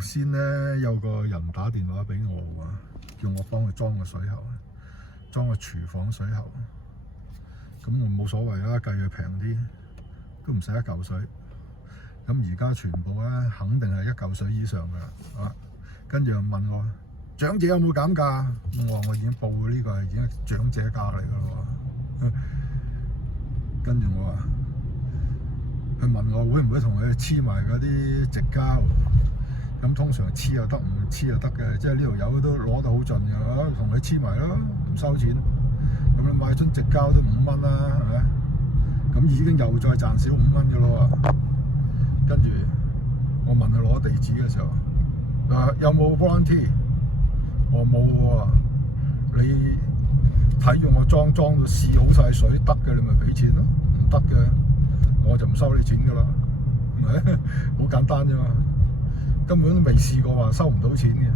先咧有個人打電話俾我啊，叫我幫佢裝個水喉，裝個廚房水喉。咁我冇所謂啦，計佢平啲，都唔使一嚿水。咁而家全部咧肯定係一嚿水以上噶啊！跟住又問我長者有冇減價？我話我已經報呢、這個係已經長者價嚟噶咯。跟、啊、住我話，佢問我會唔會同佢黐埋嗰啲直交？咁通常黐又得，唔黐又得嘅，即係呢條友都攞得好盡嘅，同佢黐埋咯，唔收錢。咁你買樽直交都五蚊啦，係咪？咁已經又再賺少五蚊嘅咯。跟住我問佢攞地址嘅時候，啊有冇 v o n t e e 我冇喎、啊。你睇住我裝裝到試好晒水，得嘅你咪俾錢咯，唔得嘅我就唔收你錢㗎啦。好 簡單啫嘛～根本都未試過話收唔到錢嘅，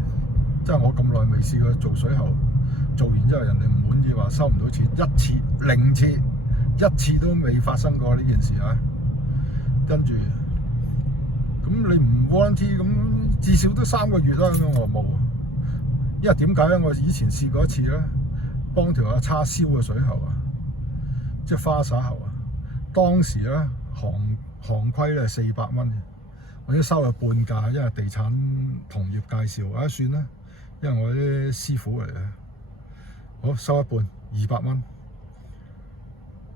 即係我咁耐未試過做水喉，做完之後人哋唔滿意話收唔到錢，一次零次一次都未發生過呢件事啊！跟住咁你唔 w a r r a n t 咁至少都三個月啦、啊，咁我冇，因為點解咧？我以前試過一次咧，幫條阿叉燒嘅水喉啊，即係花灑喉啊，當時咧行行規咧四百蚊嘅。或者收入半價，因為地產同業介紹，啊、哎、算啦，因為我啲師傅嚟嘅，好收一半二百蚊。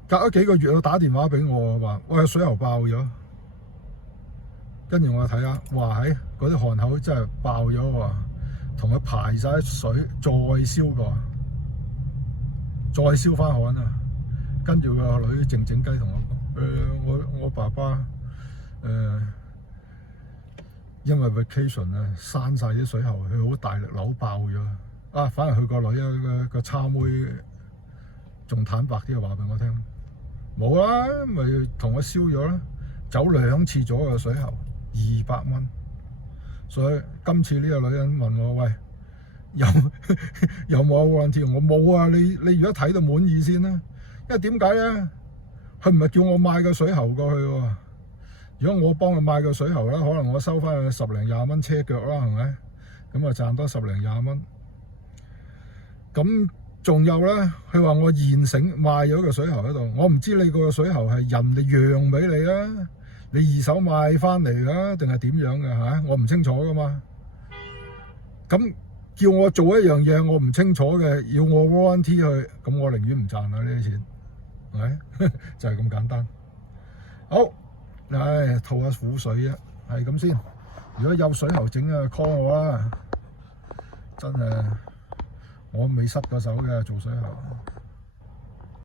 隔咗幾個月，佢打電話俾我話：，哎、水我水喉爆咗。跟住我睇下，哇！喺嗰啲汗口真係爆咗喎，同佢排晒水，再燒過，再燒翻汗啊！静静跟住個女靜靜雞同我講：，诶、呃，我我爸爸诶。呃因為 vacation 啊，閂晒啲水喉，佢好大力扭爆咗。啊，反而佢個女啊個個叉妹仲坦白啲，話俾我聽，冇啦，咪同我燒咗啦，走兩次咗個水喉，二百蚊。所以今次呢個女人問我，喂，有有冇問題？我冇啊，你你如果睇到满意先啦。因为点解咧？佢唔系叫我买个水喉过去、啊如果我幫佢買個水喉啦，可能我收翻佢十零廿蚊車腳啦，係咪？咁啊賺多十零廿蚊。咁仲有咧，佢話我現成賣咗個水喉喺度，我唔知你個水喉係人哋讓俾你啊，你二手賣翻嚟啊，定係點樣嘅嚇？我唔清楚噶嘛。咁叫我做一樣嘢，我唔清楚嘅，要我 warranty 去，咁我寧願唔賺啦呢啲錢，係就係咁簡單。好。唉、哎，吐下苦水啫，系咁先。如果有水喉整啊，call 我真系我未失过手嘅做水喉。